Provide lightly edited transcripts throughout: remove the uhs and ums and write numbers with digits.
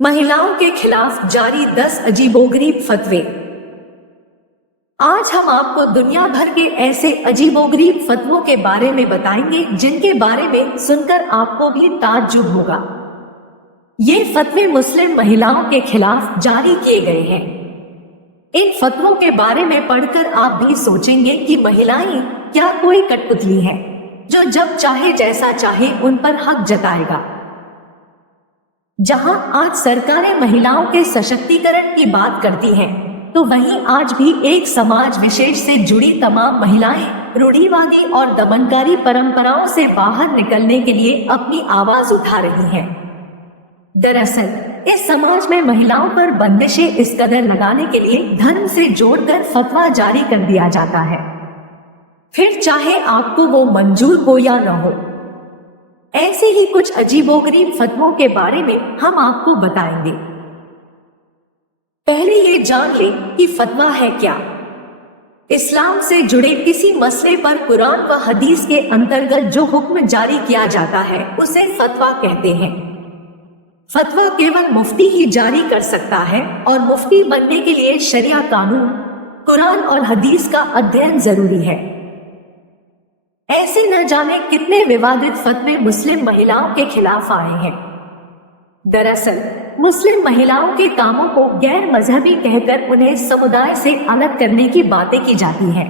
महिलाओं के खिलाफ जारी 10 अजीबोगरीब फतवे। आज हम आपको दुनिया भर के ऐसे अजीबोगरीब फतवों के बारे में बताएंगे जिनके बारे में सुनकर आपको भी ताज्जुब होगा। ये फतवे मुस्लिम महिलाओं के खिलाफ जारी किए गए हैं। इन फतवों के बारे में पढ़कर आप भी सोचेंगे कि महिलाएं क्या कोई कठपुतली है जो जब चाहे जैसा चाहे उन पर हक जताएगा। जहां आज सरकारें महिलाओं के सशक्तिकरण की बात करती हैं, तो वहीं आज भी एक समाज विशेष से जुड़ी तमाम महिलाएं रूढ़िवादी और दमनकारी परंपराओं से बाहर निकलने के लिए अपनी आवाज उठा रही हैं। दरअसल इस समाज में महिलाओं पर बंदिशें इस कदर लगाने के लिए धर्म से जोड़कर फतवा जारी कर दिया जाता है, फिर चाहे आपको वो मंजूर हो या न हो। ऐसे ही कुछ अजीबोगरीब फतवों के बारे में हम आपको बताएंगे। पहले ये जान लें कि फतवा है क्या। इस्लाम से जुड़े किसी मसले पर कुरान व हदीस के अंतर्गत जो हुक्म जारी किया जाता है उसे फतवा कहते हैं। फतवा केवल मुफ्ती ही जारी कर सकता है और मुफ्ती बनने के लिए शरिया कानून, कुरान और हदीस का अध्ययन जरूरी है। ऐसे न जाने कितने विवादित फतवे मुस्लिम महिलाओं के खिलाफ आए हैं। दरअसल मुस्लिम महिलाओं के कामों को गैर मजहबी कहकर उन्हें समुदाय से अलग करने की बातें की जाती हैं।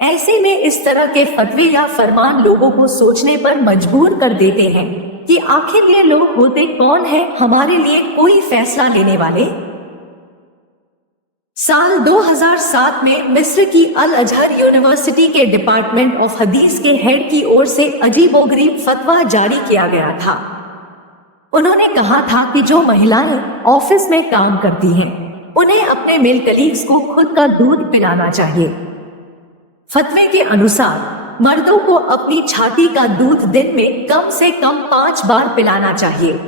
ऐसे में इस तरह के फतवे या फरमान लोगों को सोचने पर मजबूर कर देते हैं कि आखिर ये लोग होते कौन हैं हमारे लिए कोई फैसला लेने वाले। साल 2007 में मिस्र की अल अजहर यूनिवर्सिटी के डिपार्टमेंट ऑफ हदीस के हेड की ओर से अजीबोगरीब फतवा जारी किया गया था। उन्होंने कहा था कि जो महिलाएं ऑफिस में काम करती हैं, उन्हें अपने मेल कलीग्स को खुद का दूध पिलाना चाहिए। फतवे के अनुसार मर्दों को अपनी छाती का दूध दिन में कम से कम 5 बार पिलाना चाहिए।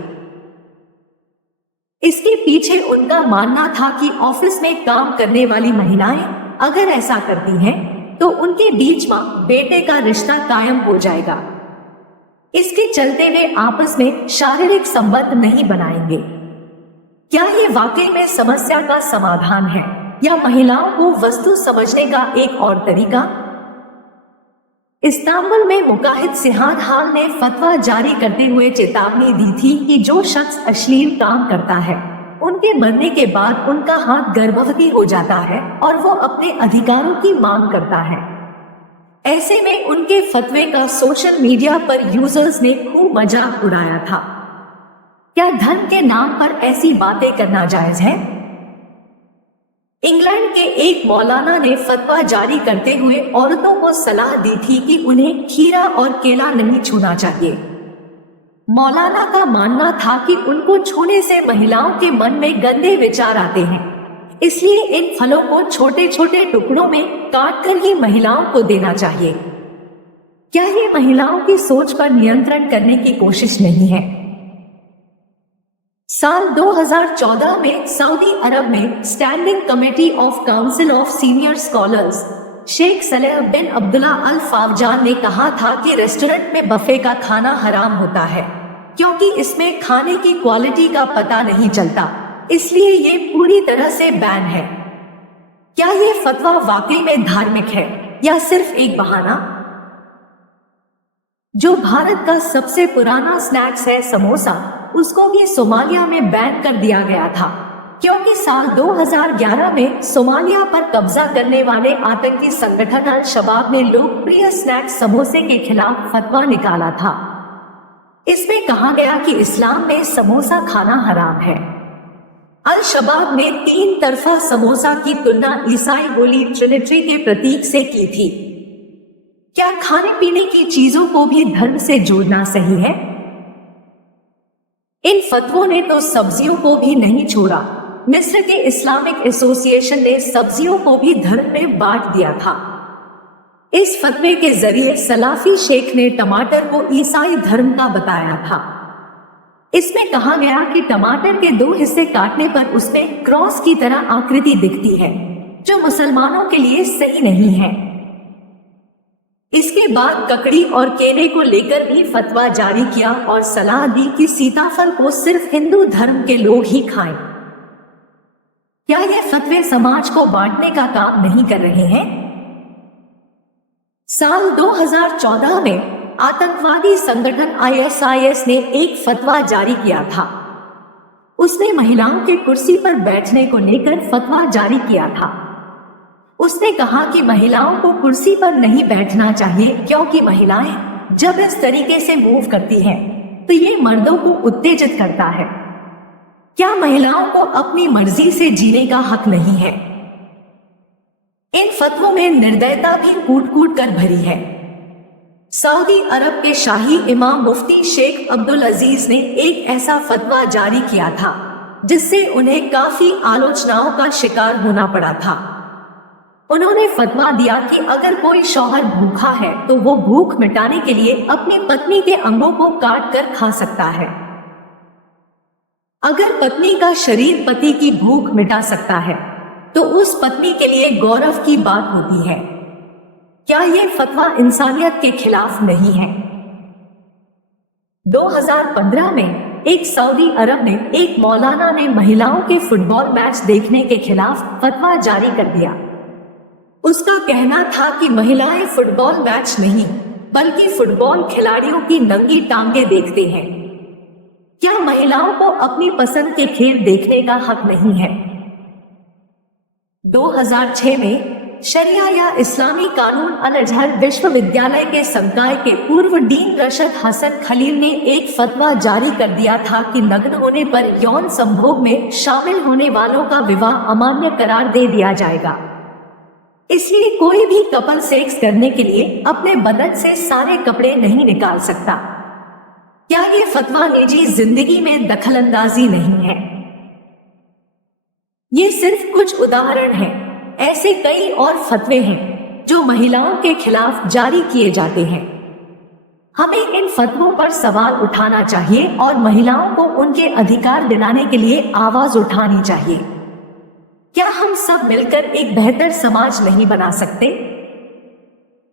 इसके पीछे उनका मानना था कि ऑफिस में काम करने वाली महिलाएं अगर ऐसा करती हैं, तो उनके बीच मां बेटे का रिश्ता कायम हो जाएगा। इसके चलते वे आपस में शारीरिक संबंध नहीं बनाएंगे। क्या ये वाकई में समस्या का समाधान है या महिलाओं को वस्तु समझने का एक और तरीका? इस्तांबुल में मुकाहिद सिहान हाल ने फतवा जारी करते हुए चेतावनी दी थी कि जो शख्स अश्लील काम करता है, उनके मरने के बाद उनका हाथ गर्भवती हो जाता है और वो अपने अधिकारों की मांग करता है। ऐसे में उनके फतवे का सोशल मीडिया पर यूजर्स ने खूब मजाक उड़ाया था। क्या धर्म के नाम पर ऐसी बातें करना जायज है? इंग्लैंड के एक मौलाना ने फतवा जारी करते हुए औरतों को सलाह दी थी कि उन्हें खीरा और केला नहीं छूना चाहिए। मौलाना का मानना था कि उनको छूने से महिलाओं के मन में गंदे विचार आते हैं, इसलिए इन फलों को छोटे छोटे टुकड़ों में काटकर ही महिलाओं को देना चाहिए। क्या ये महिलाओं की सोच पर नियंत्रण करने की कोशिश नहीं है? साल 2014 में सऊदी अरब में standing committee of council of senior scholars शेख सलेह बिन अब्दुल्ला अल फावजान ने कहा था कि रेस्टोरेंट में बफे का खाना हराम होता है क्योंकि इसमें खाने की क्वालिटी का पता नहीं चलता, इसलिए ये पूरी तरह से बैन है। क्या ये फतवा वाकई में धार्मिक है या सिर्फ एक बहाना? जो भारत का सबसे पुराना स्नैक्स है समोसा, उसको भी सोमालिया में बैन कर दिया गया था क्योंकि साल 2011 में सोमालिया पर कब्जा करने वाले आतंकी संगठन अल शबाब ने लोकप्रिय स्नैक समोसे के खिलाफ फतवा निकाला था। इसमें कहा गया कि इस्लाम में समोसा खाना हराम है। अल शबाब ने 3 तरफा समोसा की तुलना ईसाई होली ट्रिनिटी के प्रतीक से की थी। क्या खाने पीने की चीजों को भी धर्म से जोड़ना सही है? इन फतवों ने तो सब्जियों को भी नहीं छोड़ा। मिस्र के इस्लामिक एसोसिएशन ने सब्जियों को भी धर्म में बांट दिया था। इस फतवे के जरिए सलाफी शेख ने टमाटर को ईसाई धर्म का बताया था। इसमें कहा गया कि टमाटर के 2 हिस्से काटने पर उसमें क्रॉस की तरह आकृति दिखती है, जो मुसलमानों के लिए सही नहीं है। इसके बाद ककड़ी और केले को लेकर भी फतवा जारी किया और सलाह दी कि सीताफल को सिर्फ हिंदू धर्म के लोग ही खाएं। क्या ये फतवे समाज को बांटने का काम नहीं कर रहे हैं? साल 2014 में आतंकवादी संगठन ISIS ने एक फतवा जारी किया था। उसने महिलाओं के कुर्सी पर बैठने को लेकर फतवा जारी किया था। उसने कहा कि महिलाओं को कुर्सी पर नहीं बैठना चाहिए क्योंकि महिलाएं जब इस तरीके से मूव करती हैं, तो ये मर्दों को उत्तेजित करता है। क्या महिलाओं को अपनी मर्जी से जीने का हक नहीं है? इन फतवों में निर्दयता भी कूट कूट कर भरी है। सऊदी अरब के शाही इमाम मुफ्ती शेख अब्दुल अजीज ने एक ऐसा फतवा जारी किया था जिससे उन्हें काफी आलोचनाओं का शिकार होना पड़ा था। उन्होंने फतवा दिया कि अगर कोई शौहर भूखा है तो वो भूख मिटाने के लिए अपनी पत्नी के अंगों को काट कर खा सकता है। अगर पत्नी का शरीर पति की भूख मिटा सकता है तो उस पत्नी के लिए गौरव की बात होती है। क्या ये फतवा इंसानियत के खिलाफ नहीं है? 2015 में एक सऊदी अरब में एक मौलाना ने महिलाओं के फुटबॉल मैच देखने के खिलाफ फतवा जारी कर दिया। उसका कहना था कि महिलाएं फुटबॉल मैच नहीं बल्कि फुटबॉल खिलाड़ियों की नंगी टांगे देखते हैं। क्या महिलाओं को अपनी पसंद के खेल देखने का हक नहीं है? 2006 में शरिया या इस्लामी कानून अल अजहर विश्वविद्यालय के संकाय के पूर्व डीन रशद हसन खलील ने एक फतवा जारी कर दिया था कि नग्न होने पर यौन संभोग में शामिल होने वालों का विवाह अमान्य करार दे दिया जाएगा। इसलिए कोई भी कपल सेक्स करने के लिए अपने बदन से सारे कपड़े नहीं निकाल सकता। क्या ये फतवा निजी जिंदगी में दखलंदाजी नहीं है? ये सिर्फ कुछ उदाहरण हैं। ऐसे कई और फतवे हैं जो महिलाओं के खिलाफ जारी किए जाते हैं। हमें इन फतवों पर सवाल उठाना चाहिए और महिलाओं को उनके अधिकार दिलाने के लिए आवाज उठानी चाहिए। क्या हम सब मिलकर एक बेहतर समाज नहीं बना सकते?